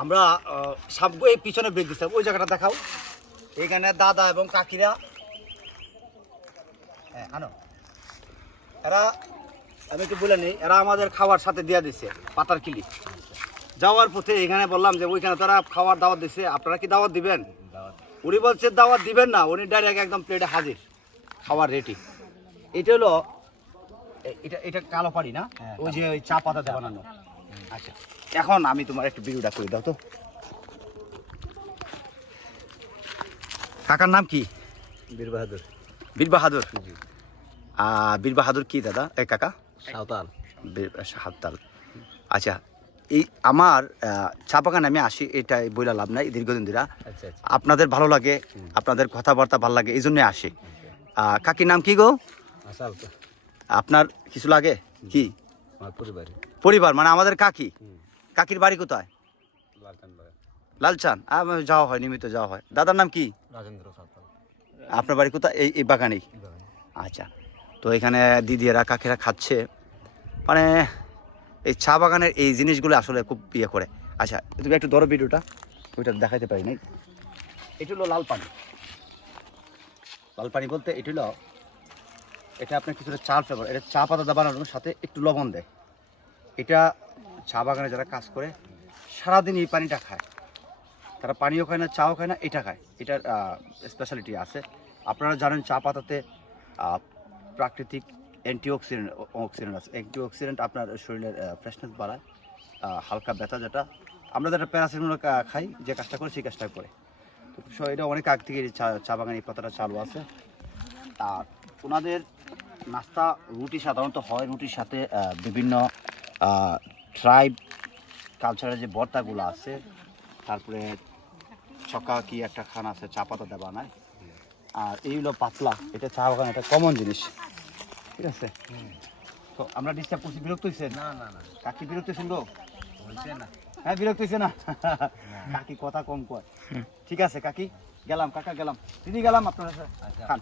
আমরা সাব এই পিছনে ব্রেক দিচ্ছি ওই জায়গাটা দেখাও। এখানে দাদা এবং কাকিরা। হ্যাঁ আনো। এরা আমি একটু বলে নিই এরা আমাদের খাওয়ার সাথে দিয়ে দিছে পাতার কিলি। যাওয়ার পথে এখানে বললাম যে ওইখানে তারা খাওয়ার দাওয়াত দিছে। আপনারা কি দাওয়াত দিবেন? উনি বলছে দাওয়াত দিবেন না। উনি ডাইরেক্ট একদম প্লেটে হাজির খাওয়ার রেডি এটা হলো এটা এটা কালো পাড়ি না? ওই যে ওই চা পাতাতে বানানো। আচ্ছা এখন আমি তোমার একটু ভিডিওটা করে দাও তো। কাকার নাম কি? বীর বাহাদুর। বীর বাহাদুর? বীর বাহাদুর কি দাদা? এ কাকা? সাঁওতাল। সাঁওতাল। আচ্ছা এই আমার চা বাগানে আমি আসি এটা বইলা লাভ নাই দীর্ঘদিন ধরে। আচ্ছা আচ্ছা। আপনাদের ভালো লাগে আপনাদের কথাবার্তা ভালো লাগে এই জন্যই আসি। কাকির নাম কি গো? আপনার কিছু লাগে? কি? আমার পরিবারে। পরিবার মানে আমাদের কাকি। কাকির বাড়ি কোথায়? লালচান যাওয়া হয় নিয়মিত যাওয়া হয়। দাদার নাম কি? রাজেন্দ্র আপনার বাড়ি কোথায়? এই এই বাগানেই? আচ্ছা। তো এখানে দিদিরা কাকিরা খাচ্ছে। মানে এই চা বাগানের এই জিনিসগুলো আসলে খুব ইয়ে করে। আচ্ছা তুমি একটু ধরো ভিডিওটা। ওইটা দেখাতে পারি নাই। এটা হলো লাল পানি লাল পানি বলতে এটা হলো এটা আপনার কিছুটা চাল ফ্লেভার এটা চা পাতা বানানোর সাথে একটু লবণ দেয়। এটা চা বাগানে যারা কাজ করে, সারাদিন এই পানিটা খায়। তারা পানিও খায় না, চাও খায় না, এটা খায়। এটার স্পেশালিটি আছে। আপনারা জানেন চা পাতাতে প্রাকৃতিক অ্যান্টিঅক্সিডেন্ট অক্সিডেন্ট আছে। অ্যান্টিঅক্সিডেন্ট আপনার শরীরের ফ্রেশনেস বাড়ায় হালকা ব্যথা যেটা। আমরা যেটা প্যারাসিটামল খাই, যে কাজটা করে, সেই কাজটা করে। তো এটা অনেক আগ থেকে চা চা বাগান এই পাতাটা চালু আছে। আর ওনাদের নাস্তা রুটি সাধারণত হয়। রুটির সাথে বিভিন্ন ট্রাইব কালচারের যে ভর্তাগুলো আছে তারপরে ছকা কি একটা খান আছে চা পাতা দেওয়া নাই আর এই হলো পাতলা এটা চা বাগান একটা কমন জিনিস। ঠিক আছে? তো আমরা ডিস্টার্ব করছি বিরক্ত হয়েছে না না না। কাকি বিরক্ত হয়েছেন গো না। হ্যাঁ বিরক্ত হয়েছে না? কাকি কথা কম কয়। ঠিক আছে কাকি? গেলাম কাকা গেলাম। দিদি গেলাম আপনার সাথে আচ্ছা। খান।